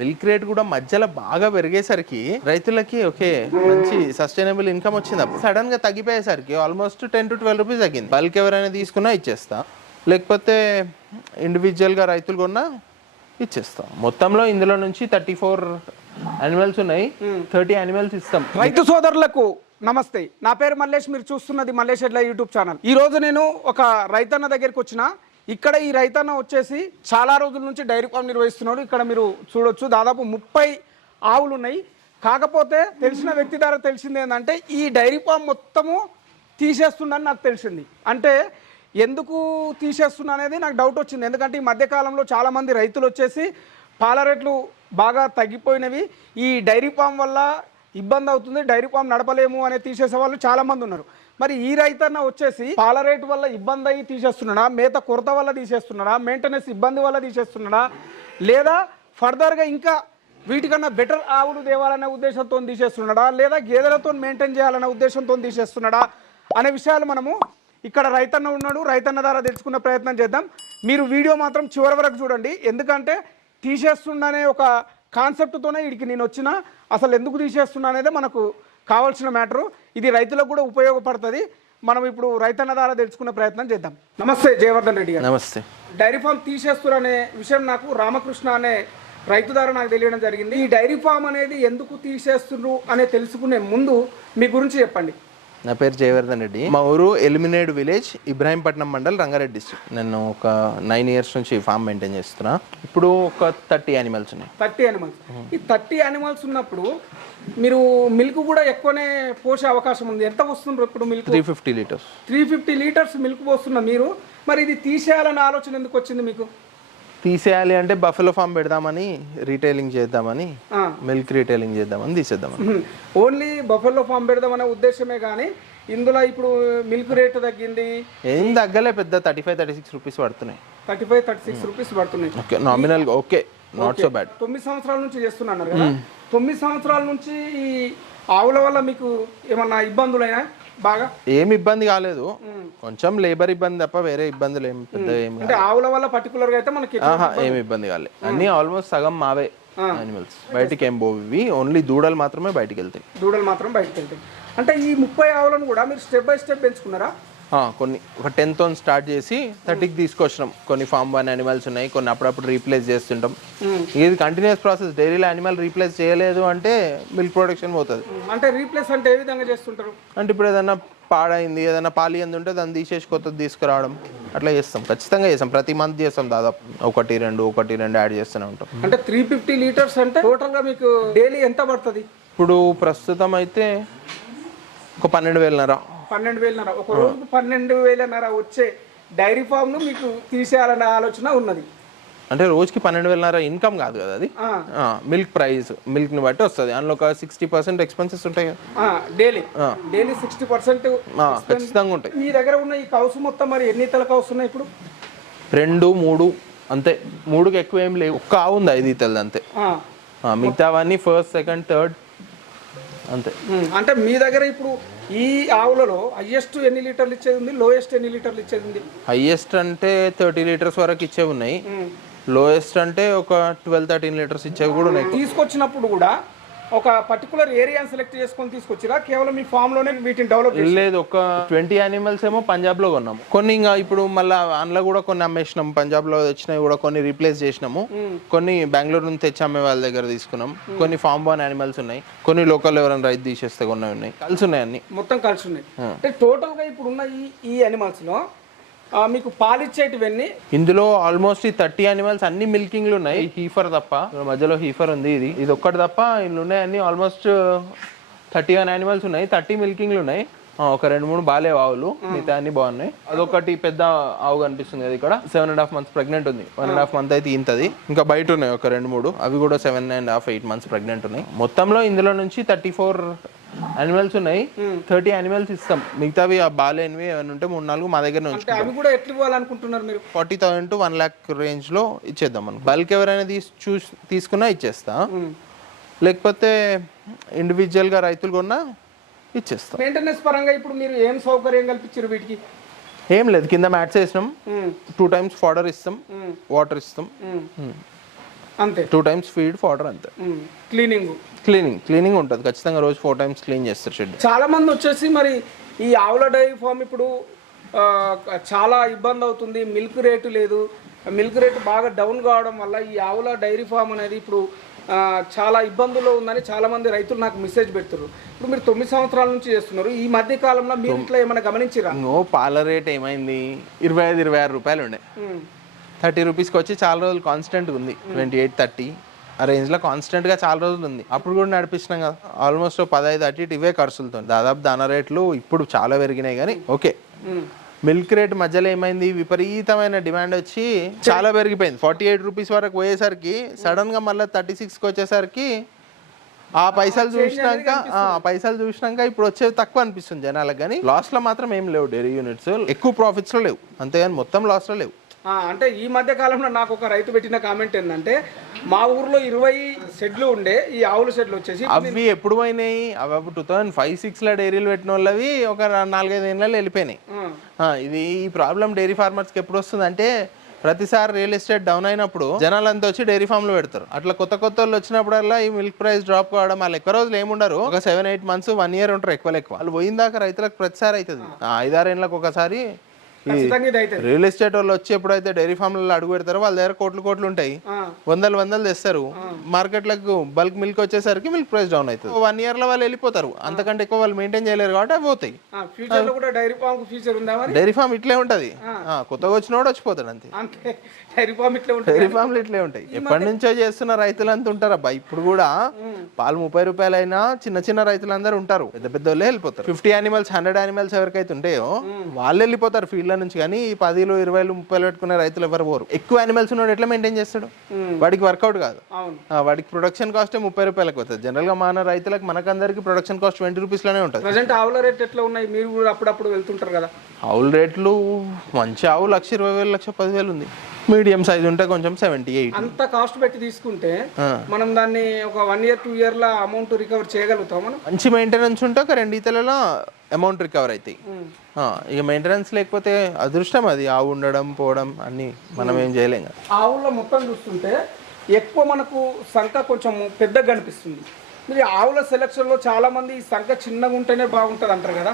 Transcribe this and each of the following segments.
Milk rate కూడా మధ్యలో బాగా పెరిగేసరికి రైతులకి ఓకే మంచి సస్టైనబుల్ ఇన్కమ్ వచ్చింది. అప్పుడు సడన్గా తగ్గిపోయేసరికి almost ten to twelve rupees తగ్గింది. బల్క్ ఎవరైనా తీసుకున్నా ఇచ్చేస్తా. లేకపోతే ఇండివిజువల్గా రైతులు కొన్నా ఇచ్చేస్తాం. మొత్తంలో ఇందులో నుంచి థర్టీ ఫోర్ అనిమల్స్ ఉన్నాయి. థర్టీ అనిమల్స్ ఇస్తాం. రైతు సోదరులకు నమస్తే. నా పేరు మల్లేష్. మీరు చూస్తున్నది మల్లేష్ ఎడ్ల యూట్యూబ్ ఛానల్. ఈ రోజు నేను ఒక రైతన్న దగ్గరికి వచ్చిన. ఇక్కడ ఈ రైతన్న వచ్చేసి చాలా రోజుల నుంచి డైరీ ఫామ్ నిర్వహిస్తున్నాడు. ఇక్కడ మీరు చూడొచ్చు దాదాపు ముప్పై ఆవులు ఉన్నాయి కాకపోతే తెలిసిన వ్యక్తి ద్వారా తెలిసింది ఏంటంటే ఈ డైరీ ఫామ్ మొత్తము తీసేస్తుండని నాకు తెలిసింది. అంటే ఎందుకు తీసేస్తున్నా అనేది నాకు డౌట్ వచ్చింది. ఎందుకంటే ఈ మధ్యకాలంలో చాలామంది రైతులు వచ్చేసి పాల రేట్లు బాగా తగ్గిపోయినవి. ఈ డైరీ ఫామ్ వల్ల ఇబ్బంది అవుతుంది డైరీ ఫామ్ నడపలేము అనే తీసేసే వాళ్ళు చాలామంది ఉన్నారు. మరి ఈ రైతన్న వచ్చేసి పాల రేటు వల్ల ఇబ్బంది అయ్యి తీసేస్తున్నాడా? మేత కొరత వల్ల తీసేస్తున్నాడా? మెయింటెనెన్స్ ఇబ్బంది వల్ల తీసేస్తున్నాడా? లేదా ఫర్దర్గా ఇంకా వీటికన్నా బెటర్ ఆవులు తేవాలనే ఉద్దేశంతో తీసేస్తున్నాడా? లేదా గేదెలతో మెయింటైన్ చేయాలనే ఉద్దేశంతో తీసేస్తున్నాడా? అనే విషయాలు మనము ఇక్కడ రైతన్న ఉన్నాడు రైతన్న ద్వారా తెలుసుకునే ప్రయత్నం చేద్దాం. మీరు వీడియో మాత్రం చివరి వరకు చూడండి. ఎందుకంటే తీసేస్తుండనే ఒక కాన్సెప్ట్తోనే వీడికి నేను వచ్చిన. అసలు ఎందుకు తీసేస్తున్నా అనేది మనకు కావాల్సిన మ్యాటరు ఇది రైతులకు కూడా ఉపయోగపడుతుంది. మనం ఇప్పుడు రైతన్న ద్వారా తెలుసుకునే ప్రయత్నం చేద్దాం. నమస్తే జయవర్ధన్ రెడ్డి గారు. నమస్తే. డైరీ ఫామ్ తీసేస్తున్నారు అనే విషయం నాకు రామకృష్ణ అనే రైతు ద్వారా నాకు తెలియడం జరిగింది. ఈ డైరీ ఫామ్ అనేది ఎందుకు తీసేస్తున్నారు అనే తెలుసుకునే ముందు మీ గురించి చెప్పండి. నా పేరు జయవర్ధన్ రెడ్డి. మా ఊరు ఎలిమినేడ్ విలేజ్ ఇబ్రాహీంపట్నం మండల్ రంగారెడ్డి డిస్ట్రిక్ట్ నేను ఒక నైన్ ఇయర్స్ నుంచి ఫామ్ మెయింటైన్ చేస్తున్నా. ఇప్పుడు ఒక థర్టీ యానిమల్స్ ఉన్నాయి. థర్టీ అనిమల్స్ ఈ థర్టీ అనిమల్స్ ఉన్నప్పుడు మీరు మిల్క్ కూడా ఎక్కువనే పోసే అవకాశం ఉంది. ఎంత వస్తుండ్రు ఇప్పుడు milk three fifty litres three fifty litres milk పోస్తున్న మీరు. మరి ఇది తీసేయాలనే ఆలోచన ఎందుకు వచ్చింది మీకు? తీసేయాలి అంటే బఫెలో ఫామ్ పెడదామని రీటైలింగ్ చేద్దామని. మిల్క్ రీటైలింగ్ చేద్దామని తీసేద్దామని. ఓన్లీ బఫెల్లో ఫామ్ పెడదామనే ఉద్దేశమే కానీ ఇందులో ఇప్పుడు మిల్క్ రేట్ తగ్గింది. ఏం తగ్గలే పెద్ద thirty five thirty six rupees పడుతున్నాయి thirty five thirty six rupees పడుతున్నాయి okay nominal okay. Not so bad తొమ్మిది సంవత్సరాల నుంచి చేస్తున్నారు కదా? తొమ్మిది సంవత్సరాల నుంచి ఈ ఆవుల వల్ల మీకు ఏమన్నా ఇబ్బందులైనా? బాగా? ఏం ఇబ్బంది కాలేదు. కొంచెం లేబర్ ఇబ్బంది తప్ప వేరే ఇబ్బందులు ఏం పెద్ద అంటే ఆవుల వల్ల పర్టికులర్గా అయితే మనకి ఆహా ఏం ఇబ్బంది కాలే అన్ని ఆల్మోస్ట్ సగం మావే యానిమల్స్ బయటికి ఏం పోవు ఓన్లీ దూడలు మాత్రమే బయటికి వెళ్తాయి దూడలు మాత్రం బయటకు వెళ్తాయి అంటే ఈ ముప్పై ఆవులను కూడా మీరు స్టెప్ బై స్టెప్ పెంచుకున్నారా? కొన్ని ఒక టెన్తో స్టార్ట్ చేసి థర్టీకి తీసుకొచ్చినాం. కొన్ని ఫామ్ వన్ యానిమల్స్ ఉన్నాయి కొన్ని అప్పుడప్పుడు రీప్లేస్ చేస్తుంటాం. ఇది కంటిన్యూస్ ప్రాసెస్ డైరీలో యానిమల్ రీప్లేస్ చేయలేదు అంటే మిల్క్ ప్రొడక్షన్ పోతుంది. అంటే రీప్లేస్ అంటే ఏ విధంగా చేస్తుంటారు? అంటే ఇప్పుడు ఏదైనా పాడైంది ఏదైనా పాలియంది ఉంటే దాన్ని తీసేసి కొత్తది తీసుకురావడం అట్లా చేస్తాం. ఖచ్చితంగా చేస్తాం. ప్రతి మంత్ చేస్తాం దాదాపు. ఒకటి రెండు ఒకటి రెండు యాడ్ చేస్తూనే ఉంటాం. అంటే త్రీ ఫిఫ్టీ లీటర్స్ అంటే టోటల్గా మీకు డైలీ ఎంత పడుతుంది? ఇప్పుడు ప్రస్తుతం అయితే ఒక పన్నెండు వేలన్నర. పన్నెండు వేలన్నర. ఒక రోజుకు పన్నెండు వేలన్నర వచ్చే డైరీ ఫామ్ను మీకు తీసేయాలనే ఆలోచన ఉన్నది. అంటే రోజుకి పన్నెండు వేలన్నర ఇన్కమ్ కాదు కదా అది? మిల్క్ ప్రైస్ మిల్క్ని బట్టి వస్తుంది. అందులో ఒక సిక్స్టీ పర్సెంట్ ఎక్స్పెన్సెస్ ఉంటాయి కదా. డైలీ. డైలీ సిక్స్టీ పర్సెంట్ ఖచ్చితంగా ఉంటాయి. మీ దగ్గర ఉన్న ఈ కౌస్ మొత్తం మరి ఎన్ని తల కౌస్ ఉన్నాయి ఇప్పుడు? రెండు మూడు అంతే. మూడుకి ఎక్కువ ఏం లేవు. ఒక్క ఆవు ఉంది ఐదు తెల్లది అంతే. మిగతావన్నీ ఫస్ట్ సెకండ్ థర్డ్ అంతే. అంటే మీ దగ్గర ఇప్పుడు ఈ ఆవులలో హైయెస్ట్ ఎన్ని లీటర్లు ఇచ్చేది ఉంది? లోయెస్ట్ ఎన్ని లీటర్లు ఇచ్చేది ఉంది? హైయెస్ట్ అంటే థర్టీ లీటర్స్ వరకు ఇచ్చేవి ఉన్నాయి. లోయెస్ట్ అంటే ఒక ట్వెల్వ్ థర్టీన్ లీటర్స్ ఇచ్చేవి కూడా ఉన్నాయి. తీసుకొచ్చినప్పుడు కూడా ఒక పర్టికులర్ ఏరియాని సెలెక్ట్ చేసుకొని తీసుకొచ్చిరా? కేవలం మీ ఫామ్లోనే వీటిని డెవలప్ లేదు ఒక ట్వంటీ యానిమల్స్ ఏమో పంజాబ్లో కొన్నాము. కొన్ని ఇంకా ఇప్పుడు మళ్ళీ అందులో కూడా కొన్ని అమ్మేసినాం. పంజాబ్లో వచ్చినవి కూడా కొన్ని రీప్లేస్ చేసినాము. కొన్ని బెంగళూరు నుంచి తెచ్చి అమ్మే వాళ్ళ దగ్గర తీసుకున్నాం. కొన్ని ఫామ్ బాన్ యానిమల్స్ ఉన్నాయి. కొన్ని లోకల్ ఎవరైనా రైతు తీసేస్తే కొన్నవి ఉన్నాయి. కలిసి ఉన్నాయి అన్ని. మొత్తం కలిసి ఉన్నాయి. అంటే టోటల్గా ఇప్పుడు ఉన్న ఈ అనిమల్స్లో మీకు పాలిచ్చేటివన్నీ ఇందులో ఆల్మోస్ట్ ఈ థర్టీ యానిమల్స్ అన్ని మిల్కింగ్లు ఉన్నాయి. హీఫర్ తప్ప. మధ్యలో హీఫర్ ఉంది ఇది. ఇది ఒక్కటి తప్ప ఇందులో ఉన్నాయి అన్ని ఆల్మోస్ట్ థర్టీ వన్ యానిమల్స్ ఉన్నాయి. థర్టీ మిల్కింగ్లు ఉన్నాయి. ఒక రెండు మూడు బాగాలేవు ఆవులు. మిగతా అన్ని బాగున్నాయి. అదొకటి పెద్ద ఆవు కనిపిస్తుంది కదా ఇక్కడ. Seven and half months pregnant ఉంది. వన్ అండ్ హాఫ్ మంత్ అయితే ఇంతది ఇంకా బయట ఉన్నాయి ఒక రెండు మూడు. అవి కూడా seven and half eight months pregnant ఉన్నాయి. మొత్తంలో ఇందులో నుంచి థర్టీ ఫోర్ యానిమల్స్ ఉన్నాయి. థర్టీ యానిమల్స్ ఇస్తాం. మిగతావి ఆ బాగాలేనివి ఏమైనా ఉంటే మూడు నాలుగు మా దగ్గర నుంచి అవి కూడా ఎట్లు ఇవ్వాలనుకుంటున్నారు మీరు? Forty thousand to one lakh రేంజ్లో ఇచ్చేద్దాం మనం బల్క్ ఎవరైనా తీసి చూస్ తీసుకున్నా ఇచ్చేస్తా. లేకపోతే ఇండివిజువల్గా రైతులు కొన్నా ఇచ్చేస్తాం. మెయింటెనెన్స్ పరంగా ఇప్పుడు మీరు ఏం సౌకర్యం కల్పించారు వీటికి? ఏం లేదు. కింద మ్యాట్స్ వేసినాం. టూ టైమ్స్ ఫాడర్ ఇస్తాం. వాటర్ ఇస్తాం. ఉమ్. ఉమ్. అంతే. టూ టైమ్స్ ఫీడ్ ఫాటర్ అంతే. క్లీనింగ్ క్లీనింగ్ క్లీనింగ్ ఉంటుంది. ఖచ్చితంగా రోజు ఫోర్ టైమ్స్ క్లీన్ చేస్తారు షెడ్. చాలా మంది వచ్చేసి మరి ఈ ఆవుల డైరీ ఫామ్ ఇప్పుడు చాలా ఇబ్బంది అవుతుంది. మిల్క్ రేటు లేదు. మిల్క్ రేటు బాగా డౌన్ కావడం వల్ల ఈ ఆవుల డైరీ ఫామ్ అనేది ఇప్పుడు చాలా ఇబ్బందుల్లో ఉందని చాలా మంది రైతులు నాకు మెసేజ్ పెడుతున్నారు ఇప్పుడు మీరు తొమ్మిది సంవత్సరాల నుంచి చేస్తున్నారు. ఈ మధ్య కాలంలో మీరు ఇట్లా ఏమైనా గమనించిరా పాల రేట్ ఏమైంది? ఇరవై ఐదు ఇరవై ఆరు రూపాయలు ఉండే థర్టీ రూపీస్కి వచ్చి చాలా రోజులు కాన్స్టెంట్గా ఉంది. ట్వంటీ ఎయిట్ థర్టీ ఆ రేంజ్లో కాన్స్టెంట్గా చాలా రోజులు ఉంది. అప్పుడు కూడా నడిపించినాం కదా. ఆల్మోస్ట్ పదహైదు అటు ఇటు ఇవే ఖర్చులతో. దాదాపు దాన రేట్లు ఇప్పుడు చాలా పెరిగినాయి కానీ ఓకే. మిల్క్ రేట్ మధ్యలో ఏమైంది? విపరీతమైన డిమాండ్ వచ్చి చాలా పెరిగిపోయింది. ఫార్టీ ఎయిట్ రూపీస్ వరకు పోయేసరికి సడన్గా మళ్ళీ థర్టీ సిక్స్కి వచ్చేసరికి ఆ పైసలు చూసినాక ఆ పైసలు చూసినాక ఇప్పుడు వచ్చేవి తక్కువ అనిపిస్తుంది జనాలకు కానీ. లాస్లో మాత్రం ఏం లేవు. డైరీ యూనిట్స్ ఎక్కువ ప్రాఫిట్స్లో లేవు. అంతేగాని మొత్తం లాస్లో లేవు. అంటే ఈ మధ్య కాలంలో నాకు ఒక రైతు పెట్టిన కామెంట్ ఏంటంటే మా ఊర్లో ఇరవై షెడ్లు ఉండే ఈ ఆవుల షెడ్లు వచ్చేసి అవి ఎప్పుడు పోయినాయి? అవి అప్పుడు టూ థౌసండ్ ఫైవ్ సిక్స్లో డైరీలు పెట్టిన వాళ్ళవి ఒక నాలుగైదు ఏళ్ళలో వెళ్ళిపోయినాయి. ఇది ఈ ప్రాబ్లం డైరీ ఫార్మర్స్కి ఎప్పుడు వస్తుంది అంటే ప్రతిసారి రియల్ ఎస్టేట్ డౌన్ అయినప్పుడు జనాలంతా వచ్చి డైరీ ఫామ్లో పెడతారు. అట్లా కొత్త కొత్త వాళ్ళు వచ్చినప్పుడల్లా ఈ మిల్క్ ప్రైస్ డ్రాప్ కావడం వాళ్ళు ఎక్కువ రోజులు ఏముండరు. ఒక seven eight months one year ఉంటారు ఎక్కువ ఎక్కువ వాళ్ళు పోయిన దాకా రైతులకు ప్రతిసారి అవుతుంది. ఐదారేళ్ళకి ఒకసారి ఈ రియల్ ఎస్టేట్ వాళ్ళు వచ్చి ఎప్పుడైతే డైరీ ఫామ్లలో అడుగు పెడతారో వాళ్ళ దగ్గర కోట్లు కోట్లు ఉంటాయి. వందలు వందలు తెస్తారు. మార్కెట్లకు బల్క్ మిల్క్ వచ్చేసరికి మిల్క్ ప్రైస్ డౌన్ అవుతుంది. వన్ ఇయర్లో వాళ్ళు వెళ్ళిపోతారు. అంతకంటే ఎక్కువ వాళ్ళు మెయింటైన్ చేయలేరు కాబట్టి అవి పోతాయి. కూడా డైరీ ఫామ్ ఇట్లే ఉంటది. ఆ, కొత్తగా వచ్చినోడు వచ్చిపోతాడు అంతే. డైరీ ఫామ్లు ఇట్లే ఉంటాయి. ఎప్పటి నుంచో చేస్తున్న రైతులంతా ఉంటారు అబ్బా ఇప్పుడు కూడా పాలు ముప్పై రూపాయలు అయినా చిన్న చిన్న రైతులందరూ ఉంటారు. పెద్ద పెద్ద వాళ్ళే వెళ్ళిపోతారు. ఫిఫ్టీ యానిమల్స్ హండ్రెడ్ యానిమల్స్ ఎవరికైతే ఉంటాయో వాళ్ళు వెళ్ళిపోతారు. ఫీల్డ్ నుంచి కానీ ఈ పదిలు ఇరవైలు ముప్పైలు పెట్టుకునే రైతులు ఎవరు పోరు. ఎక్కువ యానిమల్స్ ఉన్నాడు ఎట్లా మెయింటైన్ చేస్తాడు? వాడికి వర్కౌట్ కాదు. వాడికి ప్రొడక్షన్ కాస్ట్ ముప్పై రూపాయలకు వస్తుంది జనరల్గా మన రైతులకు మనకందరికి ప్రొడక్షన్ కాస్ట్ ట్వంటీ రూపీస్లోనే ఉంటుంది. ప్రజెంట్ ఆవుల రేట్ ఎట్లా ఉన్నాయి? మీరు కూడా అప్పుడప్పుడు వెళ్తుంటారు కదా. ఆవుల రేట్లు మంచి ఆవు లక్ష ఇరవై వేలు లక్ష పదివేలు ఉంది. మీడియం సైజ్ ఉంటే కొంచెం సెవెంటీ ఎయిట్ అంత కాస్ట్ పెట్టి తీసుకుంటే మనం దాన్ని ఒక వన్ ఇయర్ టూ ఇయర్ లా అమౌంట్ రికవర్ చేయగలుగుతాం మనం. మంచి మెయింటెనెన్స్ ఉంటే ఒక రెండు ఈతలలో అమౌంట్ రికవర్ అవుతాయి ఇక మెయింటెనెన్స్ లేకపోతే అదృష్టం అది. ఆవు ఉండడం పోవడం అన్ని మనం ఏం చేయలేం కదా. ఆవుల్లో మొత్తం చూస్తుంటే ఎక్కువ మనకు సంఖ కొంచెం పెద్దగా కనిపిస్తుంది మీరు ఆవుల సెలక్షన్లో చాలా మంది ఈ సంఖ చిన్నగా ఉంటేనే బాగుంటుంది అంటారు కదా.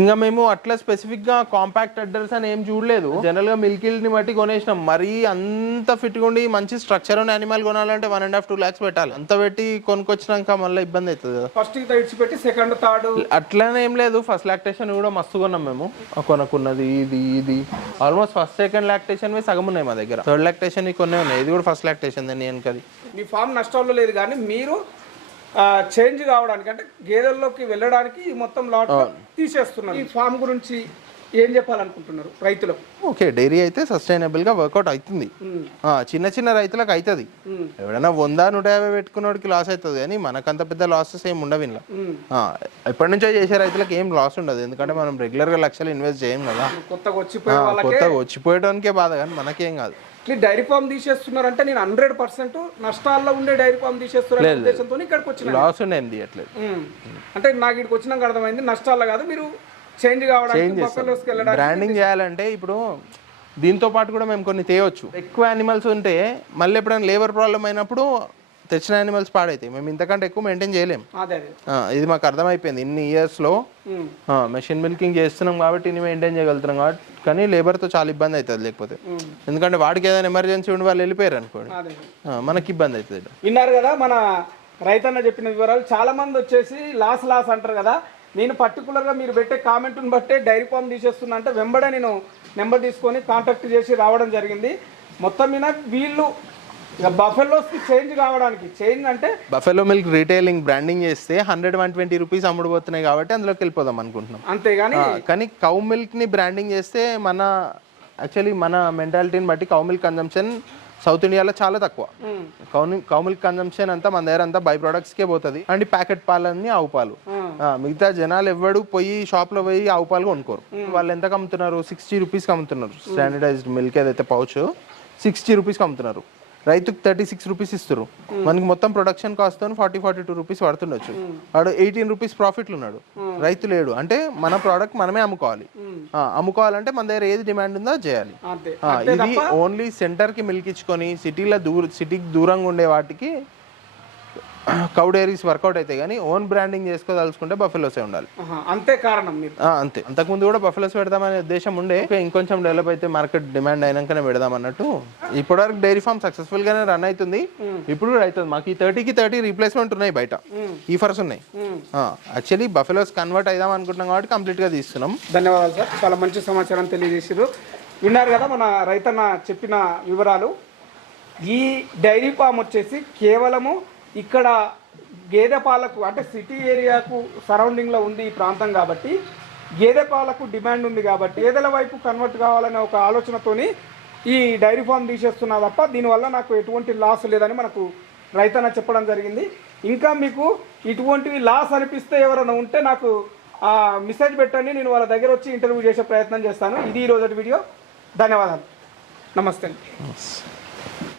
ఇంకా మేము అట్లా స్పెసిఫిక్గా కాంపాక్ట్ అడ్డర్స్ అని ఏం చూడలేదు. జనరల్గా మిల్క్ని బట్టి కొనేసినాం. మరీ అంత ఫిట్ ఉండి మంచి స్ట్రక్చర్ ఉన్న యానిమల్ కొనాలంటే one and half two lakhs పెట్టాలి. అంత పెట్టి కొనుక్కొచ్చినాక మళ్ళీ ఇబ్బంది అవుతుంది. కదా ఫస్ట్ ఇడిచిపెట్టి సెకండ్ థర్డ్ అట్లానే ఏం లేదు. ఫస్ట్ లాక్టేషన్ కూడా మస్తు కొన్నాం మేము. కొనుక్కున్నది ఇది ఇది. ఆల్మోస్ట్ ఫస్ట్ సెకండ్ లాక్టేషన్ సగం ఉన్నాయి మా దగ్గర. థర్డ్ లాక్టేషన్ కొన్ని ఉన్నాయి. ఇది కూడా ఫస్ట్ లాక్టేషన్ దాన్ని వెనకది మీ ఫామ్ నష్టాల్లో లేదు కానీ మీరు చేంజ్ కావడానికి అంటే గేదెల్లోకి వెళ్ళడానికి ఈ మొత్తం లాట్ తీసేస్తున్నారు. ఈ ఫామ్ గురించి ఏం చెప్పాలనుకుంటున్నారు రైతులకు? ఓకే డైరీ అయితే సస్టైనబుల్గా వర్కౌట్ అవుతుంది. ఆ, చిన్న చిన్న రైతులకు అవుతుంది. ఎవడైనా వంద నూట యాభై పెట్టుకున్నోడికి లాస్ అవుతుంది కానీ మనకంత పెద్ద లాసెస్ ఏమి ఉండవు ఎప్పటి నుంచో చేసే రైతులకు ఏం లాస్ ఉండదు. ఎందుకంటే మనం రెగ్యులర్గా లక్షలు ఇన్వెస్ట్ చేయం కదా. కొత్తగా వచ్చిపోయే కొత్తగా వచ్చిపోయడానికే బాధ కానీ మనకేం కాదు. ఇట్లా డైరీ ఫామ్ తీసేస్తున్నారంటే నేను హండ్రెడ్ పర్సెంట్ నష్టాల్లో ఉండే డైరీ ఫామ్ తీసేస్తున్నారు ఉద్దేశంతో ఇక్కడికి వచ్చిన లాస్ ఉండే ఏం తీయట్లేదు. ఉమ్. అంటే నాకు ఇక్కడికి వచ్చినాక అర్థమైంది నష్టాల్లో కాదు మీరు చేంజ్ కావడానికి బ్రాండింగ్ చేయాలంటే ఇప్పుడు దీంతో పాటు కూడా మేము కొన్ని తేయొచ్చు. ఎక్కువ యానిమల్స్ ఉంటే మళ్ళీ ఎప్పుడైనా లేబర్ ప్రాబ్లం అయినప్పుడు తెచ్చిన యానిమల్స్ పాడైతాయి. మేము ఇంతకంటే ఎక్కువ మెయింటైన్ చేయలేం. ఇది మాకు అర్థమైపోయింది. ఇన్ని ఇయర్స్లో. మెషిన్ మిల్కింగ్ చేస్తున్నాం కాబట్టి ఇన్ని మెయింటైన్ చేయగలుగుతున్నాం కాబట్టి కానీ లేబర్తో చాలా ఇబ్బంది అవుతుంది లేకపోతే. ఎందుకంటే వాడికి ఏదైనా ఎమర్జెన్సీ ఉండి వాళ్ళు వెళ్ళిపోయారు అనుకోండి. మనకి ఇబ్బంది అవుతుంది విన్నారు కదా మన రైతన్న చెప్పిన వివరాలు. చాలా మంది వచ్చేసి లాస్ లాస్ అంటారు కదా. నేను పర్టికులర్గా మీరు పెట్టే కామెంట్ని బట్టే డైరీ ఫామ్ తీసేస్తున్నా అంటే వెంబడే నేను నెంబర్ తీసుకొని కాంటాక్ట్ చేసి రావడం జరిగింది. మొత్తం మీద వీళ్ళు ఇక చేంజ్ కావడానికి. చేంజ్ అంటే బఫెలో మిల్క్ రీటైలింగ్ బ్రాండింగ్ చేస్తే హండ్రెడ్ వన్ ట్వంటీ రూపీస్ అమ్ముడుపోతున్నాయి కాబట్టి అందులోకి వెళ్ళిపోదాం అనుకుంటున్నాం. అంతేగాని కానీ కౌ బ్రాండింగ్ చేస్తే మన యాక్చువల్లీ మన మెంటాలిటీని బట్టి కౌ మిల్క్ కన్జంప్షన్ సౌత్ ఇండియాలో చాలా తక్కువ. కౌ కౌ మిల్క్ కన్జంప్షన్ అంతా మన దగ్గర అంతా బై కే పోతుంది. అండ్ ప్యాకెట్ పాలన్నీ ఆవు పాలు. మిగతా జనాలు ఎవడు పోయి షాప్లో పోయి ఆవు పాలు కొనుక్కోరు. వాళ్ళు ఎంత అమ్ముతున్నారు సిక్స్టీ రూపీస్కి అమ్ముతున్నారు స్టాండర్డైజ్డ్ మిల్క్ ఏదైతే పౌచ్ సిక్స్టీ రూపీస్కి అమ్ముతున్నారు రైతుకు థర్టీ సిక్స్ రూపీస్ ఇస్తారు మనకి మొత్తం ప్రొడక్షన్ కాస్ట్తో ఫార్టీ ఫార్టీ టూ రూపీస్ పడుతుండొచ్చు వాడు ఎయిటీన్ రూపీస్ ప్రాఫిట్లు ఉన్నాడు. రైతు లేడు. అంటే మన ప్రోడక్ట్ మనమే అమ్ముకోవాలి. అమ్ముకోవాలంటే మన దగ్గర ఏది డిమాండ్ ఉందో చేయాలి. ఇది ఓన్లీ సెంటర్కి మిల్క్ ఇచ్చుకొని సిటీలో దూర సిటీకి దూరంగా ఉండే వాటికి కౌ డైరీస్ వర్కౌట్ అయితే కానీ ఓన్ బ్రాండింగ్ చేసుకోదలుచుకుంటే బఫెలోసే ఉండాలి. అంతే కారణం అంతే. అంతకుముందు కూడా బఫెలోస్ పెడదామనే ఉద్దేశం ఉండే. ఇంకొంచెం డెవలప్ అయితే మార్కెట్ డిమాండ్ అయినాకనే పెడదాం అన్నట్టు. ఇప్పటివరకు డైరీ ఫామ్ సక్సెస్ఫుల్ గానే రన్ అవుతుంది. ఇప్పుడు కూడా అవుతుంది. మాకు ఈ థర్టీకి థర్టీ రీప్లేస్మెంట్ ఉన్నాయి బయట. ఈ ఫర్స్ ఉన్నాయి. యాక్చువల్లీ బఫెలోస్ కన్వర్ట్ అయిదాం అనుకుంటున్నాం కాబట్టి కంప్లీట్గా తీస్తున్నాం. ధన్యవాదాలు సార్. చాలా మంచి సమాచారం తెలియజేసారు విన్నారు కదా మన రైతన్న చెప్పిన వివరాలు. ఈ డైరీ ఫామ్ వచ్చేసి కేవలము ఇక్కడ గేదె పాలకు అంటే సిటీ ఏరియాకు సరౌండింగ్లో ఉంది ఈ ప్రాంతం కాబట్టి గేదె పాలకు డిమాండ్ ఉంది కాబట్టి గేదెల వైపు కన్వర్ట్ కావాలనే ఒక ఆలోచనతోని ఈ డైరీ ఫామ్ తీసేస్తున్నా తప్ప దీనివల్ల నాకు ఎటువంటి లాస్ లేదని మనకు రైతన్న చెప్పడం జరిగింది. ఇంకా మీకు ఇటువంటివి లాస్ అనిపిస్తే ఎవరైనా ఉంటే నాకు ఆ మెసేజ్ పెట్టండి నేను వాళ్ళ దగ్గర వచ్చి ఇంటర్వ్యూ చేసే ప్రయత్నం చేస్తాను. ఇది ఈ వీడియో. ధన్యవాదాలు. నమస్తే అండి.